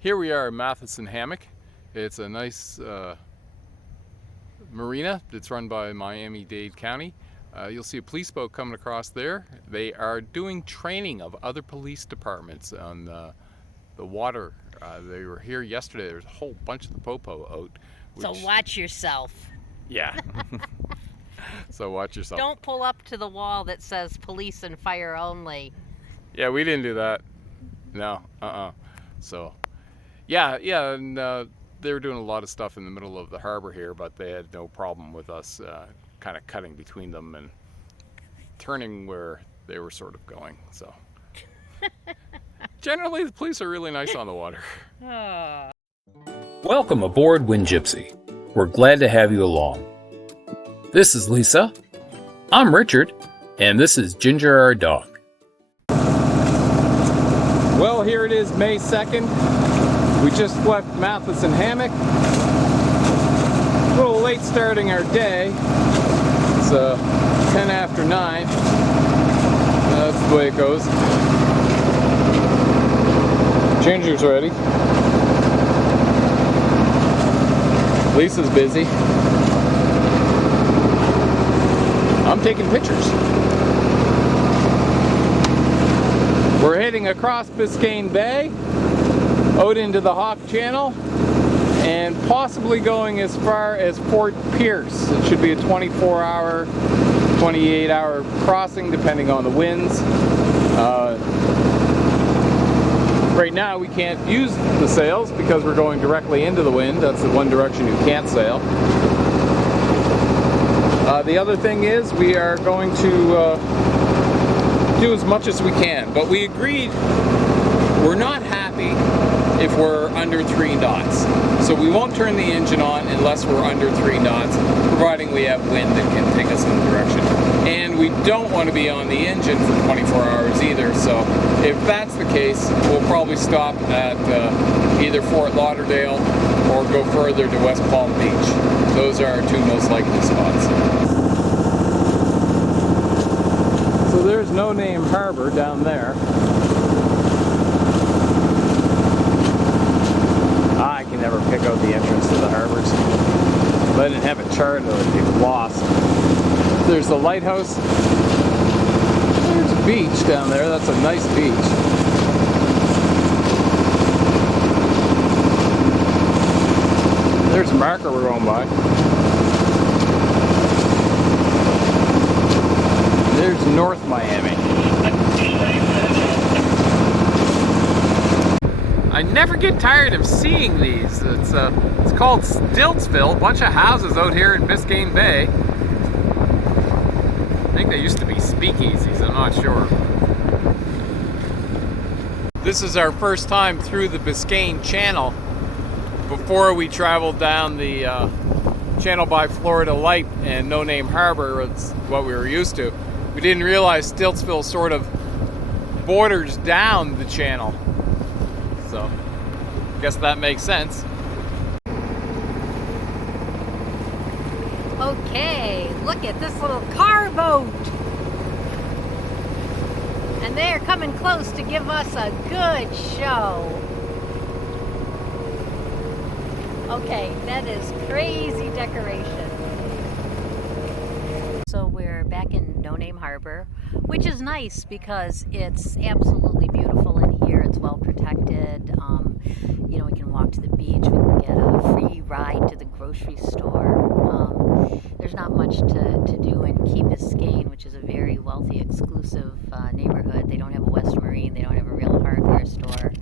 Here we are at Matheson Hammock. It's a nice marina that's run by Miami-Dade County. You'll see a police boat coming across there. They are doing training of other police departments on the water. They were here yesterday. There's a whole bunch of the popo out. So watch yourself. Yeah. So watch yourself. Don't pull up to the wall that says police and fire only. Yeah, we didn't do that. No, So, yeah, and they were doing a lot of stuff in the middle of the harbor here, but they had no problem with us kind of cutting between them and turning where they were sort of going. So, generally, the police are really nice on the water. Welcome aboard WindGypsy. We're glad to have you along. This is Lisa. I'm Richard, and this is Ginger, our dog. Well, here it is, May 2nd. We just left Matheson Hammock. A little late starting our day. It's 10 after 9. That's the way it goes. Ginger's ready. Lisa's busy. I'm taking pictures. We're heading across Biscayne Bay, out into the Hawk Channel, and possibly going as far as Fort Pierce. It should be a 24-hour, 28-hour crossing depending on the winds. Right now we can't use the sails because we're going directly into the wind. That's the one direction you can't sail. The other thing is we are going to do as much as we can, but we agreed we're not happy if we're under 3 knots. So we won't turn the engine on unless we're under 3 knots, providing we have wind that can take us in the direction. And we don't want to be on the engine for 24 hours either, so if that's the case, we'll probably stop at either Fort Lauderdale or go further to West Palm Beach. Those are our 2 most likely spots. So there's No Name Harbor down there. I can never pick out the entrance to the harbors. If I didn't have it charted, I would be lost. There's the lighthouse. There's a beach down there. That's a nice beach. There's a marker we're going by. There's North Miami. I never get tired of seeing these. It's called Stiltsville, a bunch of houses out here in Biscayne Bay. I think they used to be speakeasies, I'm not sure. This is our first time through the Biscayne Channel. Before we traveled down the channel by Florida Light and No Name Harbor, it's what we were used to. We didn't realize Stiltsville sort of borders down the channel. So, I guess that makes sense. Okay, look at this little car boat. And they're coming close to give us a good show. Okay, that is crazy decoration. So we're back in No Name Harbor, which is nice because it's absolutely beautiful in here. It's well protected. You know, we can walk to the beach. We can get a free ride to the grocery store. There's not much to do in Key Biscayne, which is a very wealthy, exclusive neighborhood. They don't have a West Marine. They don't have a real hardware store.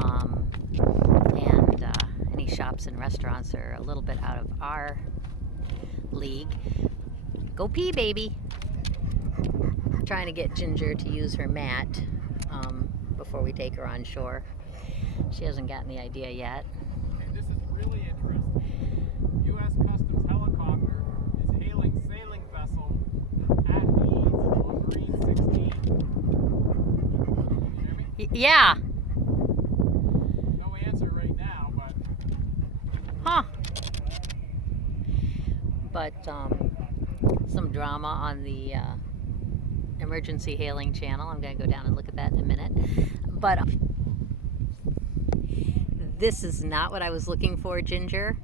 And any shops and restaurants are a little bit out of our league. Go pee, baby. I'm trying to get Ginger to use her mat before we take her on shore. She hasn't gotten the idea yet. Okay, this is really interesting. U.S. Customs helicopter is hailing sailing vessel at ease on Marine 16. Can you hear me? Yeah. No answer right now, but... Huh. But some drama on the emergency hailing channel. I'm going to go down and look at that in a minute. But This is not what I was looking for, Ginger.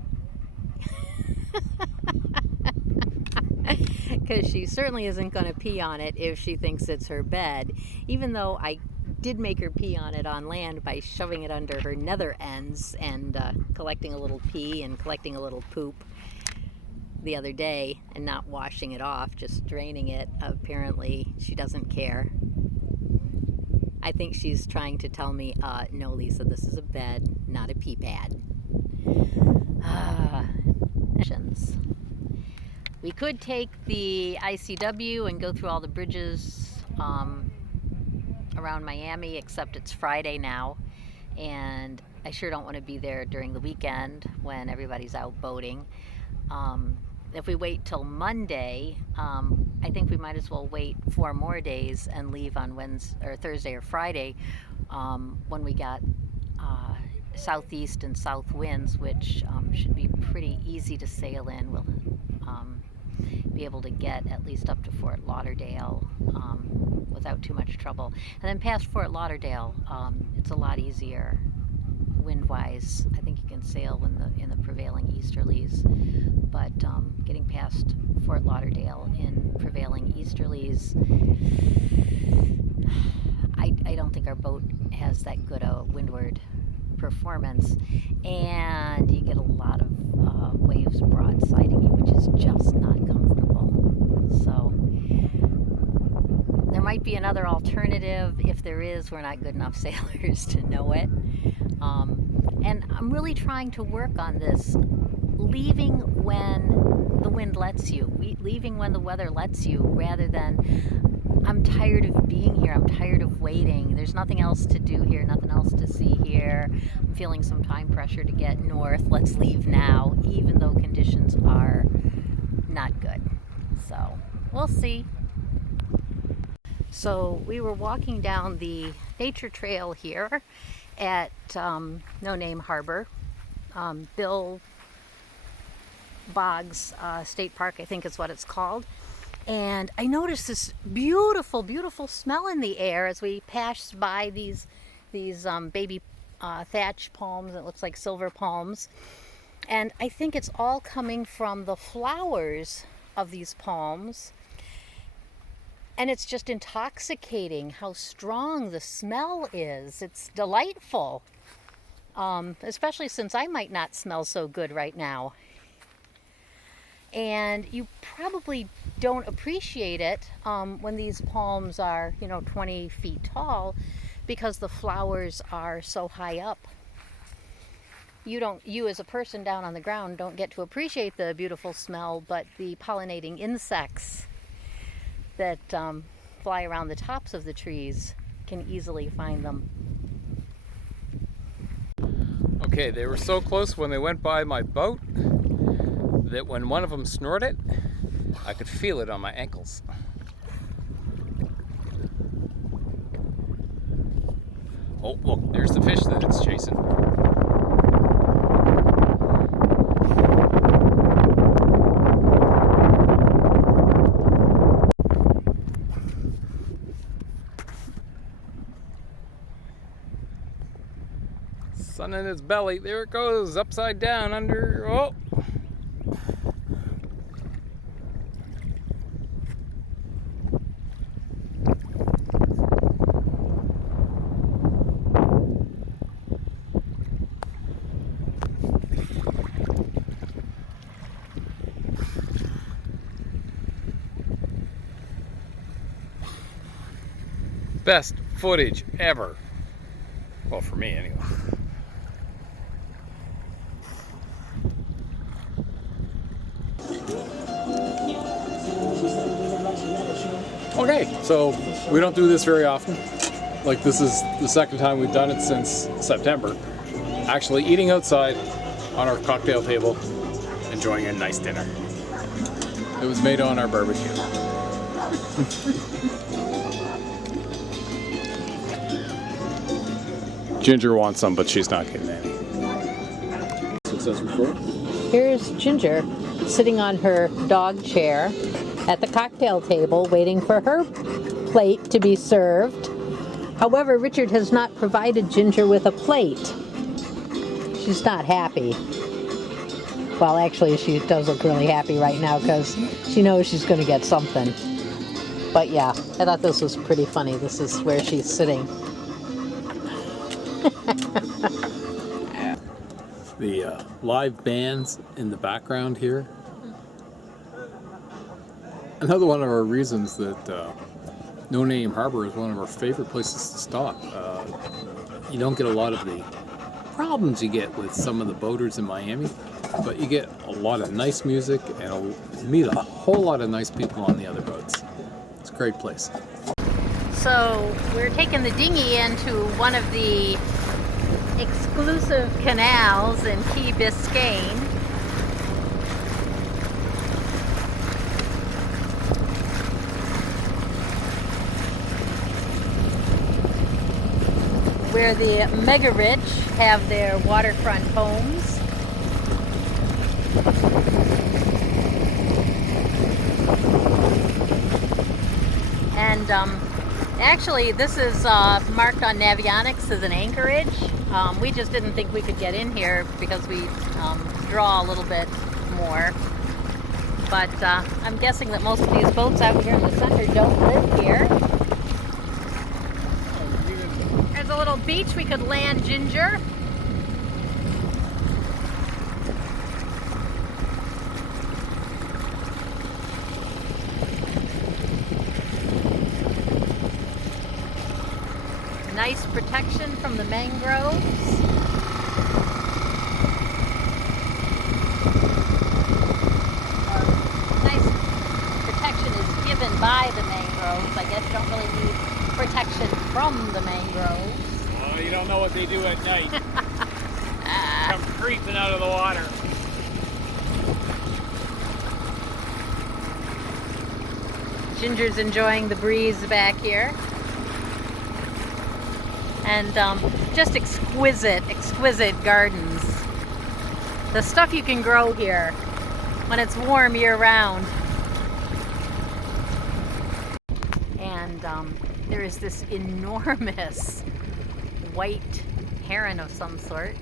Because she certainly isn't going to pee on it if she thinks it's her bed, even though I did make her pee on it on land by shoving it under her nether ends and collecting a little pee and collecting a little poop the other day and not washing it off, just draining it. Apparently she doesn't care. I think she's trying to tell me, no, Lisa, this is a bed, not a pee pad. We could take the ICW and go through all the bridges around Miami, except it's Friday now, and I sure don't want to be there during the weekend when everybody's out boating. If we wait till Monday, I think we might as well wait 4 more days and leave on Wednesday or Thursday or Friday when we got southeast and south winds, which should be pretty easy to sail in. We'll be able to get at least up to Fort Lauderdale without too much trouble. And then past Fort Lauderdale, it's a lot easier wind-wise. I think you can sail in the prevailing easterlies, but getting past Fort Lauderdale in prevailing easterlies, I don't think our boat has that good a windward performance, and you get a lot of waves broadsiding you, which is just not comfortable. So there might be another alternative. If there is, we're not good enough sailors to know it. And I'm really trying to work on this, leaving when the wind lets you, leaving when the weather lets you, rather than I'm tired of being here, I'm tired of waiting, there's nothing else to do here, nothing else to see here, I'm feeling some time pressure to get north, let's leave now, even though conditions are not good. So we'll see. So we were walking down the nature trail here at No Name Harbor, Bill Boggs State Park, I think is what it's called. And I noticed this beautiful, beautiful smell in the air as we passed by these baby thatch palms. It looks like silver palms. And I think it's all coming from the flowers of these palms. And it's just intoxicating how strong the smell is. It's delightful, especially since I might not smell so good right now. And you probably don't appreciate it when these palms are, 20 feet tall, because the flowers are so high up. You as a person down on the ground don't get to appreciate the beautiful smell, but the pollinating insects that fly around the tops of the trees can easily find them. Okay, they were so close when they went by my boat that when one of them snorted, I could feel it on my ankles. Oh, look, there's the fish that it's chasing. Sun in its belly. There it goes, upside down under. Oh! Best footage ever. Well, for me anyway. Okay, so we don't do this very often. Like, this is the second time we've done it since September. Actually eating outside on our cocktail table, enjoying a nice dinner. It was made on our barbecue. Ginger wants some, but she's not getting any. Here's Ginger sitting on her dog chair at the cocktail table waiting for her plate to be served. However, Richard has not provided Ginger with a plate. she's not happy. Well, actually, she does look really happy right now because she knows she's going to get something. But yeah, I thought this was pretty funny. This is where she's sitting. The live bands in the background here. Another one of our reasons that No Name Harbor is one of our favorite places to stop. You don't get a lot of the problems you get with some of the boaters in Miami, but you get a lot of nice music and meet a whole lot of nice people on the other boats. It's a great place. So we're taking the dinghy into one of the exclusive canals in Key Biscayne. Where the mega rich have their waterfront homes. And actually this is marked on Navionics as an anchorage. We just didn't think we could get in here because we draw a little bit more. But I'm guessing that most of these boats out here in the center don't live here. There's a little beach we could land Ginger. Nice protection from the mangroves. Nice protection is given by the mangroves. I guess you don't really need protection from the mangroves. Oh, you don't know what they do at night. Come creeping out of the water. Ginger's enjoying the breeze back here. And just exquisite gardens. The stuff you can grow here when it's warm year-round. And there is this enormous white heron of some sort.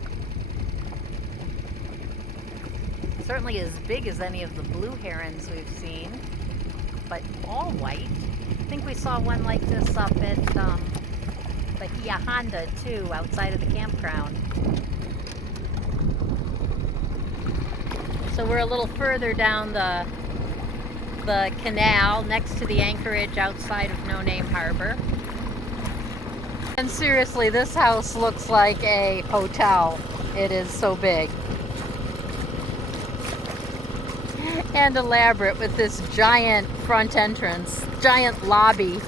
Certainly as big as any of the blue herons we've seen, but all white. I think we saw one like this up at Bahia Honda too, outside of the campground. So we're a little further down the canal next to the anchorage outside of No Name Harbor. And seriously, this house looks like a hotel. It is so big. And elaborate with this giant front entrance, giant lobby.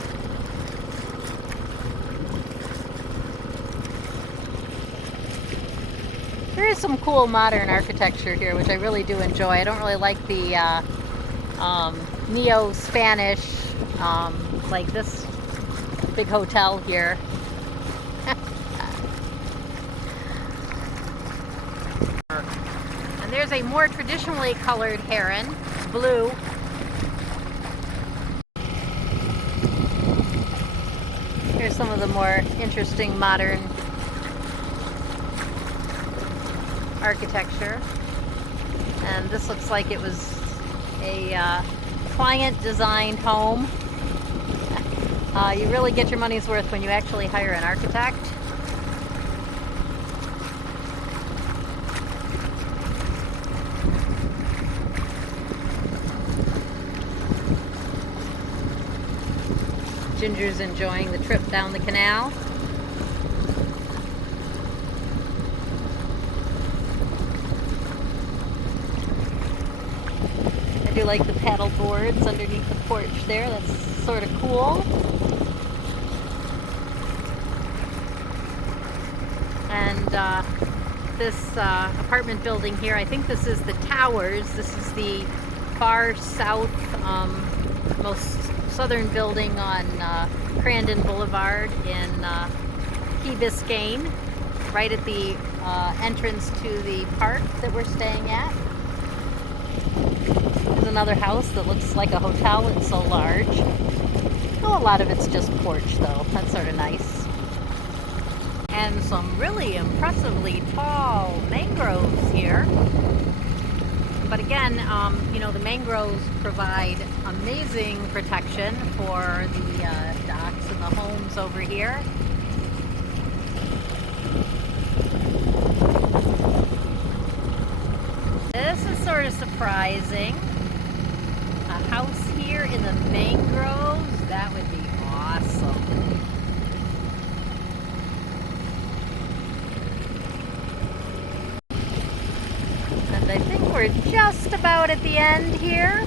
There is some cool modern architecture here, which I really do enjoy. I don't really like the neo-Spanish, like this big hotel here. And there's a more traditionally colored heron, blue. Here's some of the more interesting modern architecture. And this looks like it was a client-designed home. You really get your money's worth when you actually hire an architect. Ginger's enjoying the trip down the canal. I do like the paddle boards underneath the porch there. That's sort of cool. And this apartment building here, I think this is the Towers. This is the far south, most southern building on Crandon Boulevard in Key Biscayne, right at the entrance to the park that we're staying at. There's another house that looks like a hotel. It's so large. Oh, a lot of it's just porch though. That's sort of nice. and some really impressively tall mangroves here. But again, you know, the mangroves provide amazing protection for the docks and the homes over here. This is sort of surprising. A house here in the mangroves, that would be awesome. And I think we're just about at the end here.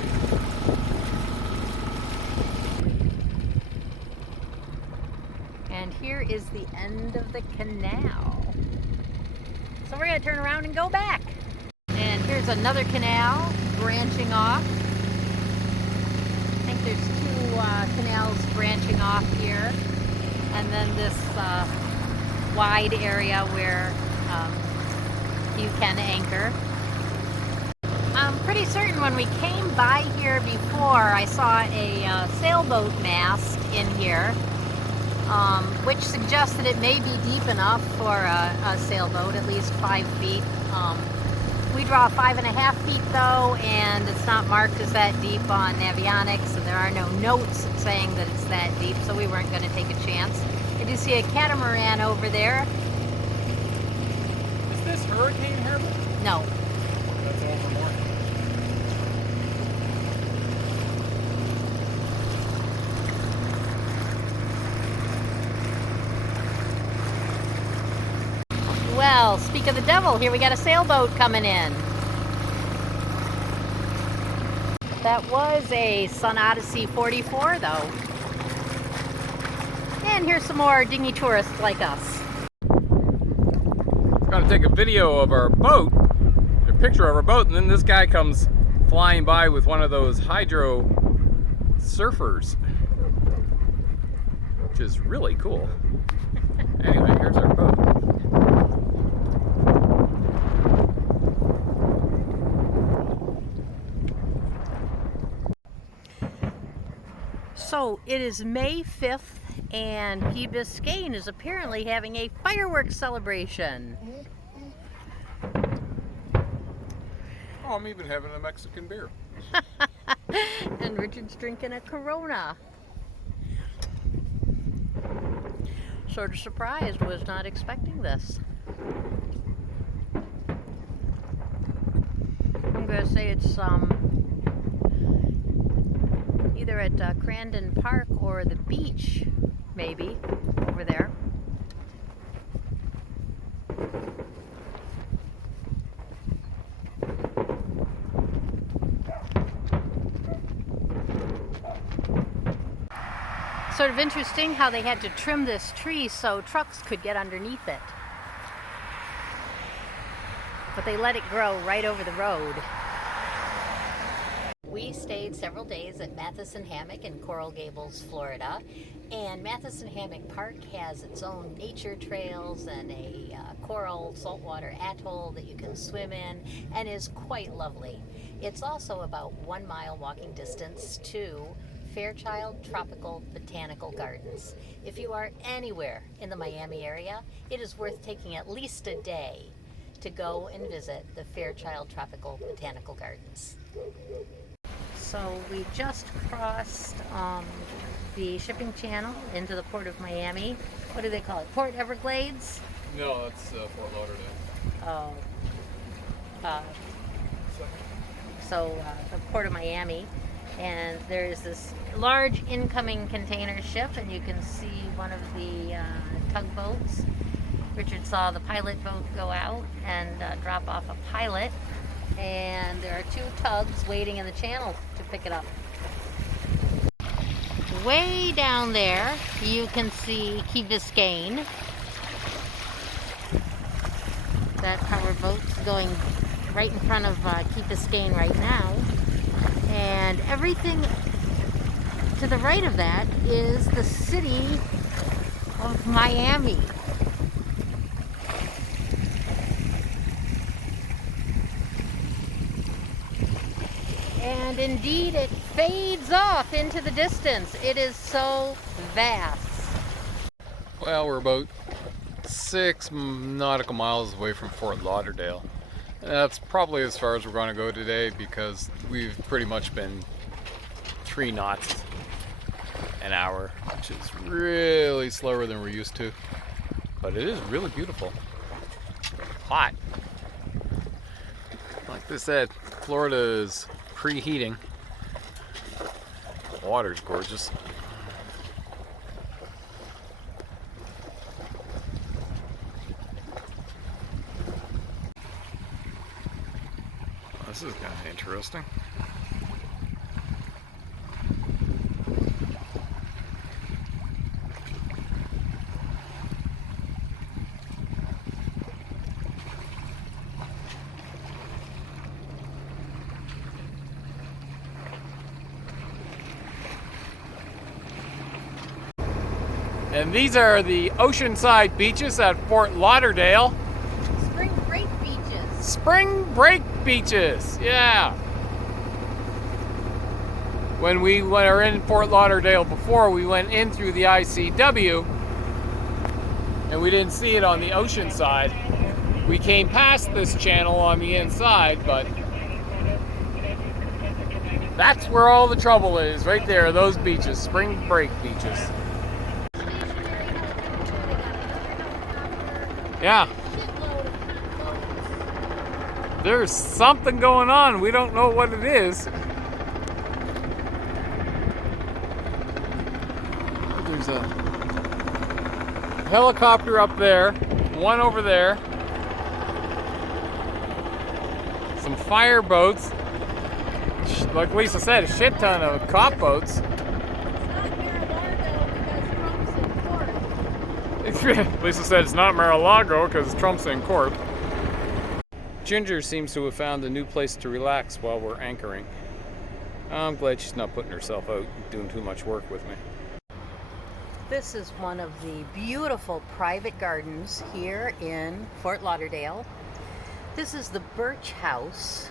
And here is the end of the canal. So we're going to turn around and go back. And here's another canal branching off. I think there's two canals branching off here. And then this wide area where you can anchor. I'm pretty certain when we came by here before, I saw a sailboat mast in here, which suggests that it may be deep enough for a sailboat, at least 5 feet. We draw 5.5 feet though, and it's not marked as that deep on Navionics, and there are no notes saying that it's that deep, so we weren't going to take a chance. I do see a catamaran over there. Is this Hurricane Harbor? No. That's Overmore. Well, speak of the devil, here we got a sailboat coming in. That was a Sun Odyssey 44 though. And here's some more dinghy tourists like us. We're gonna take a video of our boat, a picture of our boat, and then this guy comes flying by with one of those hydro surfers, which is really cool. Anyway, here's our boat. So it is May 5th and Key Biscayne is apparently having a fireworks celebration. Oh, I'm even having a Mexican beer. And Richard's drinking a Corona. Sort of surprised, was not expecting this. I'm going to say it's either at Crandon Park or the beach, maybe, over there. Sort of interesting how they had to trim this tree so trucks could get underneath it. But they let it grow right over the road. We stayed several days at Matheson Hammock in Coral Gables, Florida. And Matheson Hammock Park has its own nature trails and a coral saltwater atoll that you can swim in and is quite lovely. It's also about 1 mile walking distance to Fairchild Tropical Botanical Gardens. If you are anywhere in the Miami area, it is worth taking at least a day to go and visit the Fairchild Tropical Botanical Gardens. So we just crossed the shipping channel into the Port of Miami. What do they call it? Port Everglades? No, that's Fort Lauderdale. Oh. So the Port of Miami. And there's this large incoming container ship, and you can see one of the tugboats. Richard saw the pilot boat go out and drop off a pilot. And there are 2 tugs waiting in the channel to pick it up. Way down there, you can see Key Biscayne. That power boat's going right in front of Key Biscayne right now. And everything to the right of that is the city of Miami. And indeed, it fades off into the distance. It is so vast. Well, we're about 6 nautical miles away from Fort Lauderdale. And that's probably as far as we're going to go today because we've pretty much been 3 knots an hour, which is really slower than we're used to. But it is really beautiful. Hot. Like they said, Florida is preheating. The water's gorgeous. This is kind of interesting. And these are the oceanside beaches at Fort Lauderdale. Spring break beaches. Spring break beaches, yeah. When we were in Fort Lauderdale before, we went in through the ICW and we didn't see it on the ocean side. We came past this channel on the inside, but that's where all the trouble is, right there, those beaches, spring break beaches. Yeah. There's something going on. We don't know what it is. There's a helicopter up there, one over there, some fire boats, like Lisa said, a shit ton of cop boats. Lisa said it's not Mar-a-Lago because Trump's in court. Ginger seems to have found a new place to relax while we're anchoring. I'm glad she's not putting herself out doing too much work with me. This is one of the beautiful private gardens here in Fort Lauderdale. This is the Birch House,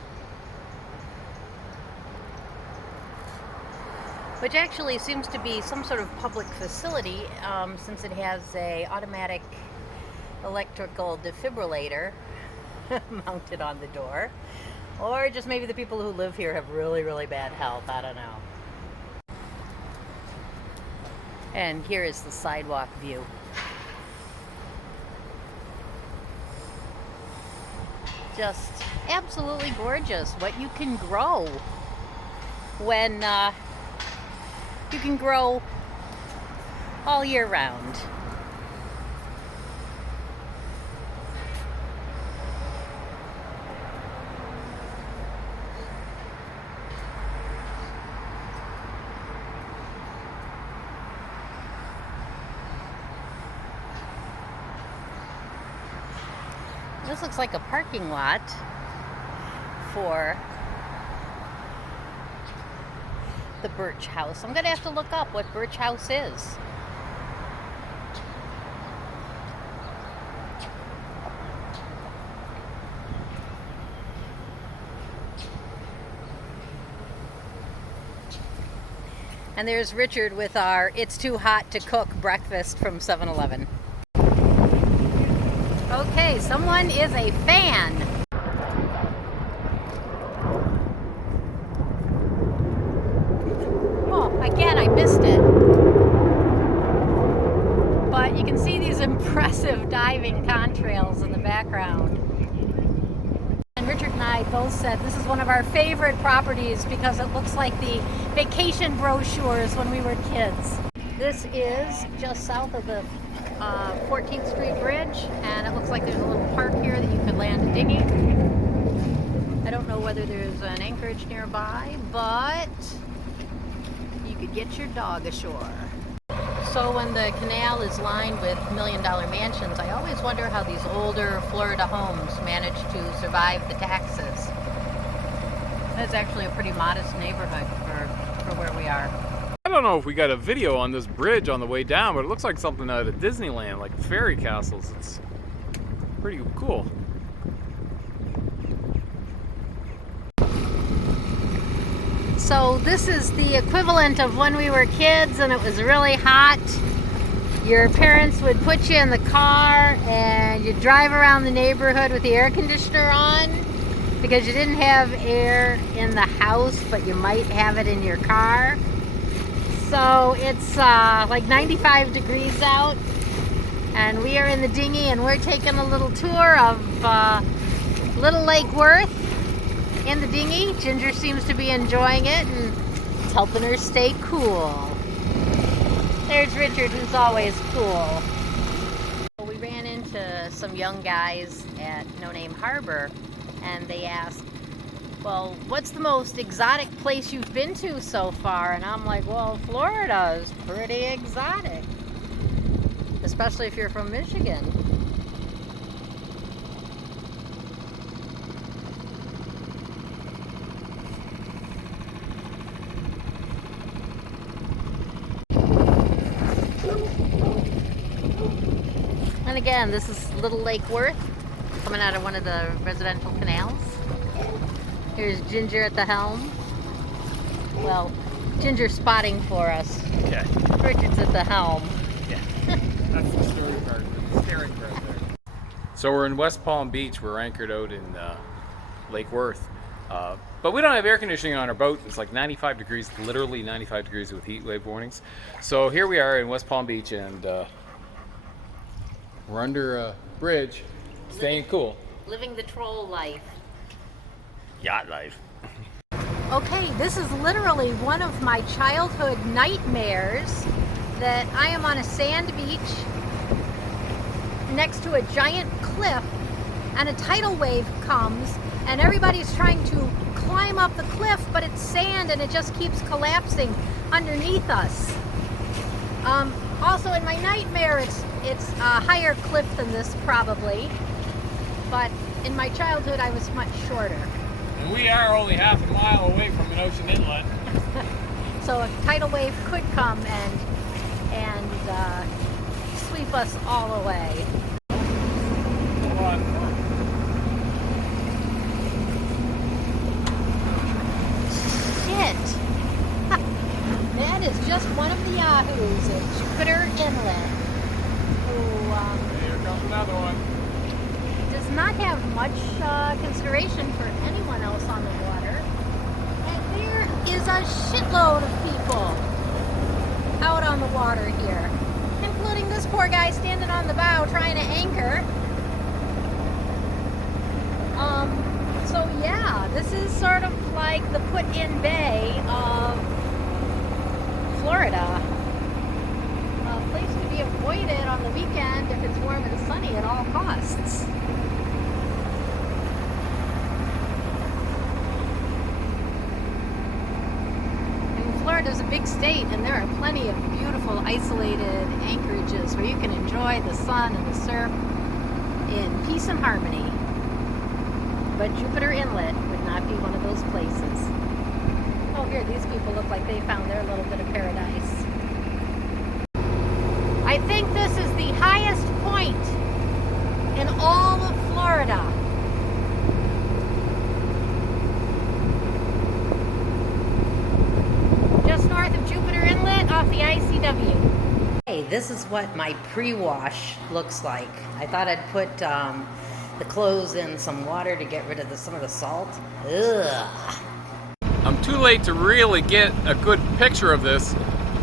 which actually seems to be some sort of public facility since it has a automatic electrical defibrillator mounted on the door. Or just maybe the people who live here have really, really bad health. I don't know. And here is the sidewalk view. Just absolutely gorgeous. What you can grow when you can grow all year round. This looks like a parking lot for the Birch House. I'm gonna have to look up what Birch House is. And there's Richard with our "It's Too Hot to Cook" breakfast from 7-Eleven. Okay, someone is a fan. Oh, again, I missed it. But you can see these impressive diving contrails in the background. And Richard and I both said this is one of our favorite properties because it looks like the vacation brochures when we were kids. This is just south of the 14th Street Bridge, and it looks like there's a little park here that you could land a dinghy. I don't know whether there's an anchorage nearby, but you could get your dog ashore. So when the canal is lined with million-dollar mansions, I always wonder how these older Florida homes manage to survive the taxes. That's actually a pretty modest neighborhood for where we are. I don't know if we got a video on this bridge on the way down, but it looks like something out of Disneyland, like fairy castles. It's pretty cool. So this is the equivalent of when we were kids and it was really hot. your parents would put you in the car and you'd drive around the neighborhood with the air conditioner on because you didn't have air in the house, but you might have it in your car. So it's like 95 degrees out, and we are in the dinghy and we're taking a little tour of Little Lake Worth in the dinghy. Ginger seems to be enjoying it and it's helping her stay cool. There's Richard, who's always cool. We ran into some young guys at No Name Harbor, and they asked, well, what's the most exotic place you've been to so far? And I'm like, well, Florida is pretty exotic, especially if you're from Michigan. And again, this is Little Lake Worth, coming out of one of the residential canals. Here's Ginger at the helm. Well, Ginger's spotting for us. Okay. Richard's at the helm. Yeah. That's the story part. The steering part there. So we're in West Palm Beach. We're anchored out in Lake Worth. But we don't have air conditioning on our boat. It's like 95 degrees, literally 95 degrees with heat wave warnings. So here we are in West Palm Beach, and we're under a bridge, staying cool. Living the troll life. Yacht life. Okay, this is literally one of my childhood nightmares, that I am on a sand beach next to a giant cliff and a tidal wave comes and everybody's trying to climb up the cliff, but it's sand and it just keeps collapsing underneath us. Also in my nightmare, it's a higher cliff than this probably, but in my childhood I was much shorter. And we are only half a mile away from an ocean inlet. So a tidal wave could come and sweep us all away. Hold on. Shit! That is just one of the yahoos at Jupiter Inlet, who Here comes another one. does not have much consideration for anyone else on the water. And there is a shitload of people out on the water here, including this poor guy standing on the bow trying to anchor. So yeah, this is sort of like the put-in bay of Florida. A place to be avoided on the weekend if it's warm and sunny at all costs. Florida's a big state, and there are plenty of beautiful isolated anchorages where you can enjoy the sun and the surf in peace and harmony. But Jupiter Inlet would not be one of those places. Oh, here, these people look like they found their little bit of paradise. I think this is the highest point in all of Florida. Just north of Jupiter Inlet off the ICW. Hey, this is what my pre-wash looks like. I thought I'd put the clothes in some water to get rid of some of the salt. Ugh. I'm too late to really get a good picture of this,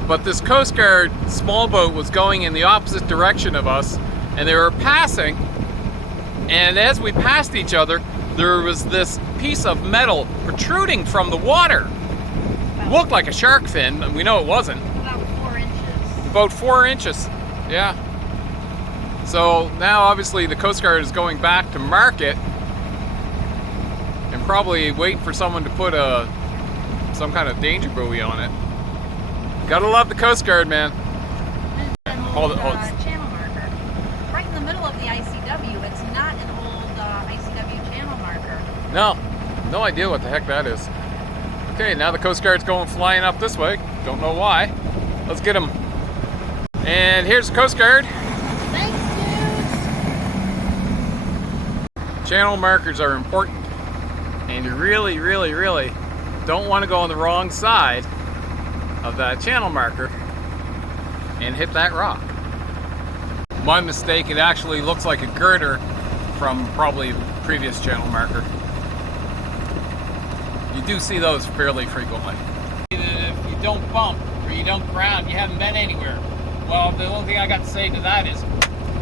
but this Coast Guard small boat was going in the opposite direction of us, and they were passing, and as we passed each other, there was this piece of metal protruding from the water. Looked like a shark fin, but we know it wasn't. About 4 inches. About 4 inches, yeah. So now obviously the Coast Guard is going back to mark it and probably wait for someone to put some kind of danger buoy on it. Gotta love the Coast Guard, man. Hold it. Channel marker. Right in the middle of the ICW. It's not an old ICW channel marker. No idea what the heck that is. Okay, now the Coast Guard's going flying up this way. Don't know why. Let's get him. And here's the Coast Guard. Thanks, dudes. Channel markers are important, and you really, really, really don't want to go on the wrong side of that channel marker and hit that rock. My mistake, it actually looks like a girder from probably previous channel marker. You do see those fairly frequently. If you don't bump or you don't ground, you haven't been anywhere. Well, the only thing I got to say to that is,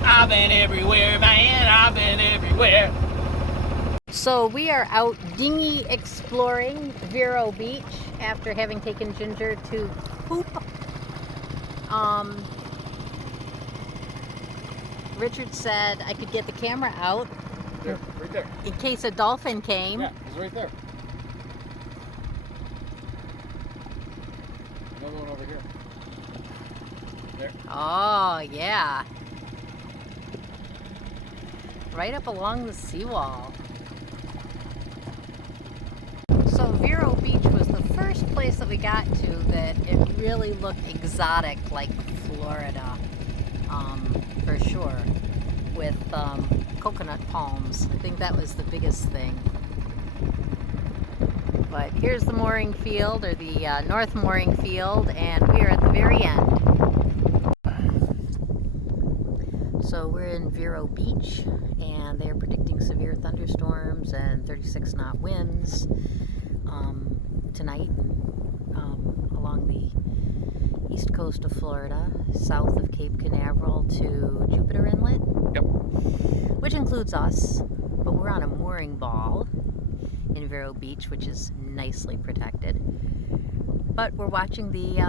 I've been everywhere, man, I've been everywhere. So we are out dinghy exploring Vero Beach after having taken Ginger to poop. Richard said I could get the camera out There, right there. in case a dolphin came. Yeah, he's right there. Another one over here. There. Oh, yeah. Right up along the seawall. So Vero Beach was the first place that we got to that it really looked exotic, like Florida, for sure, with coconut palms. I think that was the biggest thing. But here's the mooring field, or the north mooring field, and we are at the very end. So we're in Vero Beach, and they're predicting severe thunderstorms and 36-knot winds tonight along the east coast of Florida, south of Cape Canaveral to Jupiter Inlet. Yep. Which includes us, but we're on a mooring ball in Vero Beach, which is nicely protected. But we're watching the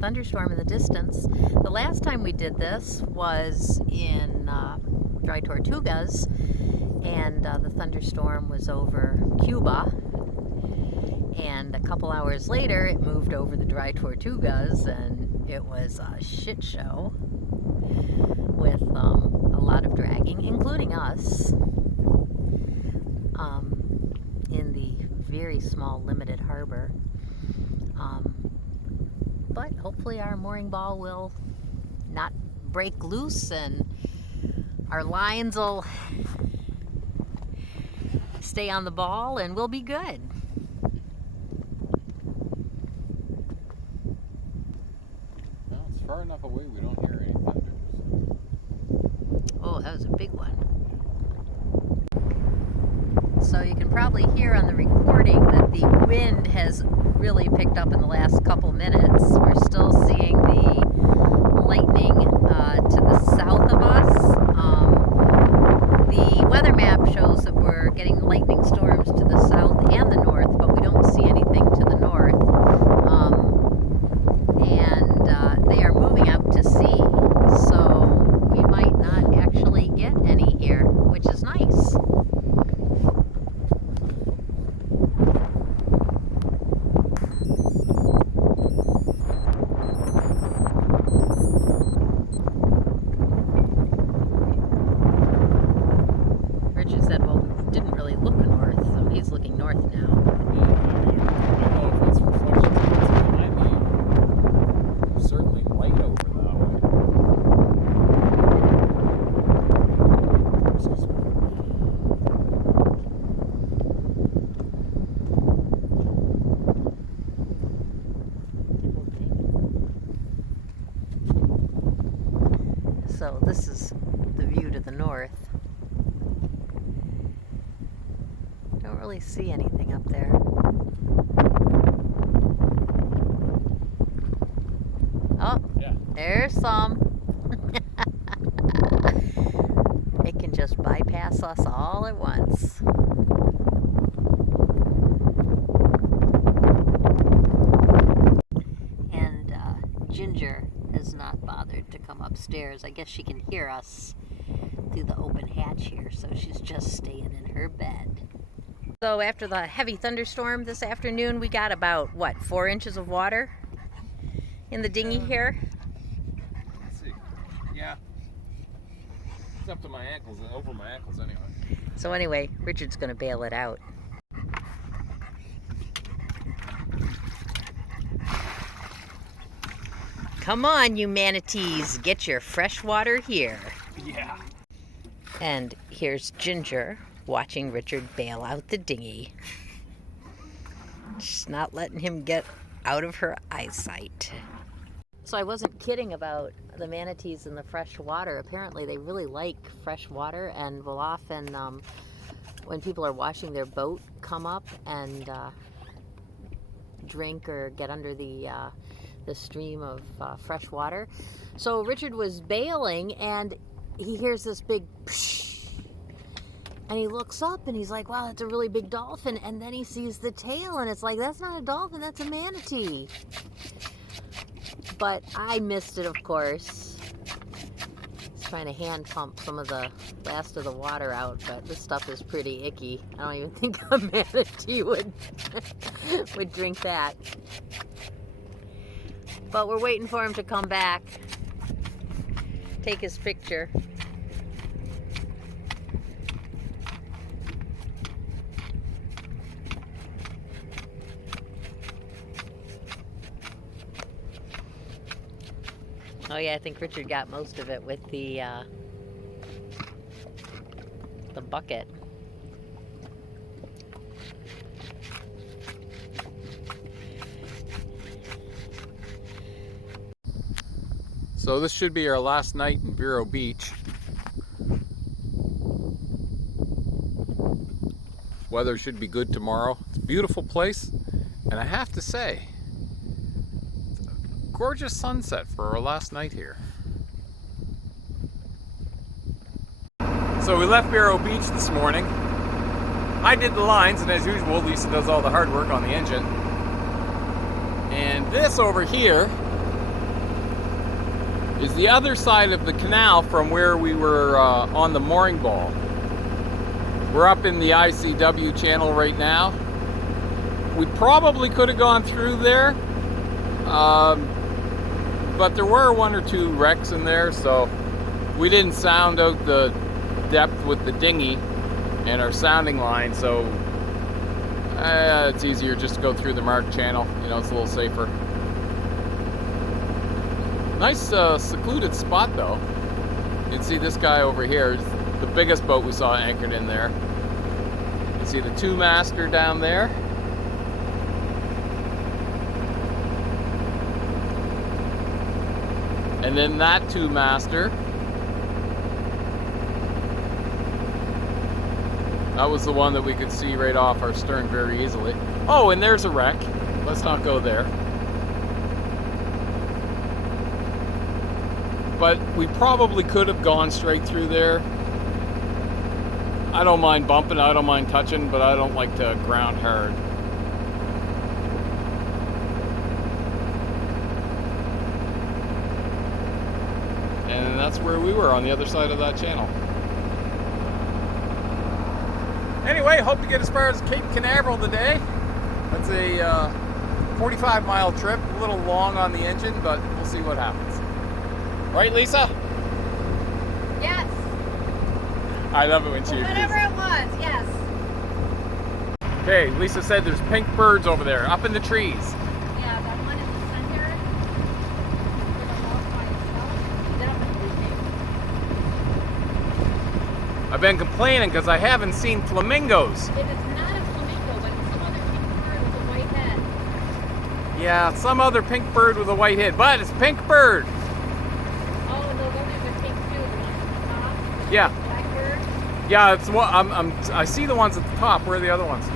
thunderstorm in the distance. The last time we did this was in Dry Tortugas, and the thunderstorm was over Cuba, and a couple hours later it moved over the Dry Tortugas, and it was a shit show with a lot of dragging, including us, in the very small limited harbor. But hopefully our mooring ball will not break loose and our lines will stay on the ball and we'll be good. Well, it's far enough away we don't hear any thunders. Oh, that was a big one. So you can probably hear on the recording that the wind has really picked up in the last couple minutes. We're still seeing the lightning to the south of us. The weather map shows that we're getting lightning storms to the south and the north, but we don't see anything to the north. And they are moving out to sea, so we might not actually get any here, which is nice. Richard said, well, we didn't really look north, so he's looking north now. I don't know if it's reflections of what's behind me. Certainly light over that way. Excuse me. So this is the view to the north. Don't really see anything up there. Oh, Yeah. there's some. It can just bypass us all at once. And Ginger has not bothered to come upstairs. I guess she can hear us through the open hatch here, so she's just staying in her bed. So after the heavy thunderstorm this afternoon, we got about, what, 4 inches of water in the dinghy here? Let's see. Yeah. It's up to my ankles, over my ankles anyway. So anyway, Richard's gonna bail it out. Come on, you manatees, get your fresh water here. Yeah. And here's Ginger watching Richard bail out the dinghy. She's not letting him get out of her eyesight. So I wasn't kidding about the manatees in the fresh water. Apparently they really like fresh water and will often, when people are washing their boat, come up and drink or get under the stream of fresh water. So Richard was bailing and he hears this big psh, and he looks up and he's like, wow, that's a really big dolphin. And then he sees the tail and it's like, that's not a dolphin, that's a manatee. But I missed it, of course. He's trying to hand pump some of the last of the water out, but this stuff is pretty icky. I don't even think a manatee would would drink that. But we're waiting for him to come back, take his picture. Oh yeah, I think Richard got most of it with the bucket. So this should be our last night in Vero Beach. Weather should be good tomorrow. It's a beautiful place, and I have to say, gorgeous sunset for our last night here. So we left Vero Beach this morning. I did the lines, and as usual, Lisa does all the hard work on the engine. And this over here is the other side of the canal from where we were on the mooring ball. We're up in the ICW channel right now. We probably could have gone through there, but there were one or two wrecks in there, so we didn't sound out the depth with the dinghy and our sounding line, so it's easier just to go through the marked channel. You know, it's a little safer. Nice secluded spot though. You can see this guy over here. It's the biggest boat we saw anchored in there. You can see the two-master down there. And then that two-master. That was the one that we could see right off our stern very easily. Oh, and there's a wreck. Let's not go there. But we probably could have gone straight through there. I don't mind bumping, I don't mind touching, but I don't like to ground hard. And that's where we were, on the other side of that channel. Anyway, hope to get as far as Cape Canaveral today. That's a 45-mile trip, a little long on the engine, but we'll see what happens. Right, Lisa? Yes. I love it when she Whatever it was, yes. Okay, Lisa said there's pink birds over there, up in the trees. Yeah, that one in the center. With a log by itself. Then up in the big. I've been complaining because I haven't seen flamingos. It is not a flamingo, but it's some other pink bird with a white head. Yeah, some other pink bird with a white head, but it's a pink bird. Yeah. Blackbird? Yeah, it's what I see the ones at the top. Where are the other ones? The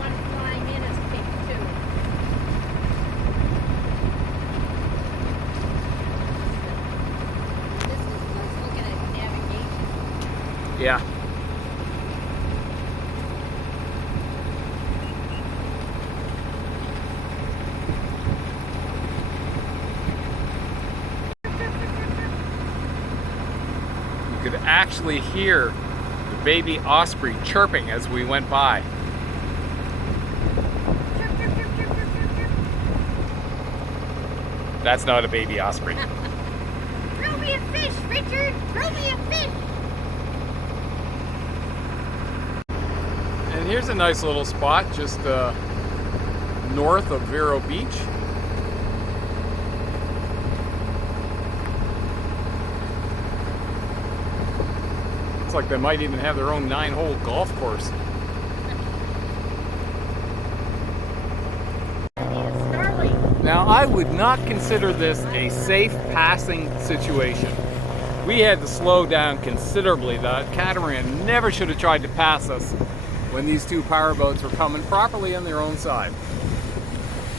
one flying in is pink too. This is us looking at navigation. Yeah. You could actually hear the baby osprey chirping as we went by. That's not a baby osprey. Throw me a fish, Richard! Throw me a fish! And here's a nice little spot just north of Vero Beach. Looks like they might even have their own 9-hole golf course. Now, I would not consider this a safe passing situation. We had to slow down considerably. The catamaran never should have tried to pass us when these two powerboats were coming properly on their own side.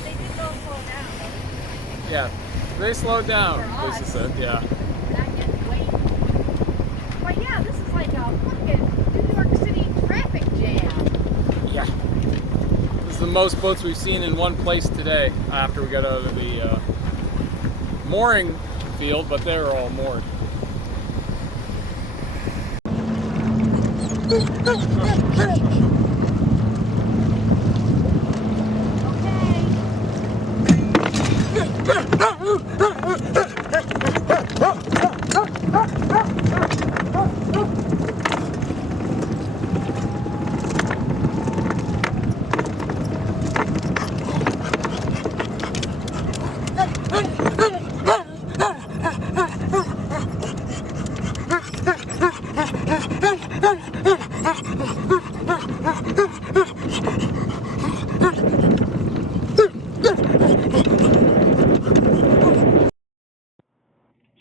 They did go slow down, though. Yeah, they slowed down, For Lisa us. said, yeah. Not getting weight. But yeah, this is like a fucking New York City traffic jam. Yeah. This is the most boats we've seen in one place today after we got out of the mooring field, but they're all moored.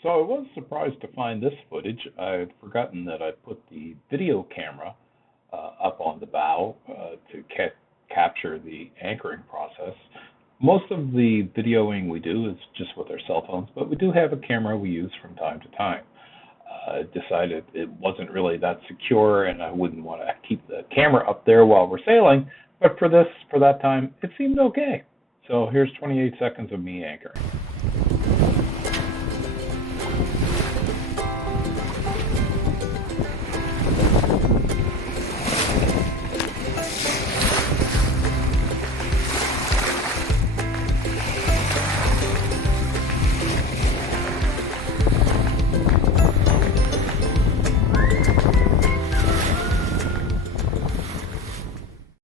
So I was surprised to find this footage. I had forgotten that I put the video camera up on the bow to capture the anchoring process. Most of the videoing we do is just with our cell phones, but we do have a camera we use from time to time. I decided it wasn't really that secure and I wouldn't want to keep the camera up there while we're sailing, but for that time, it seemed okay. So here's 28 seconds of me anchoring.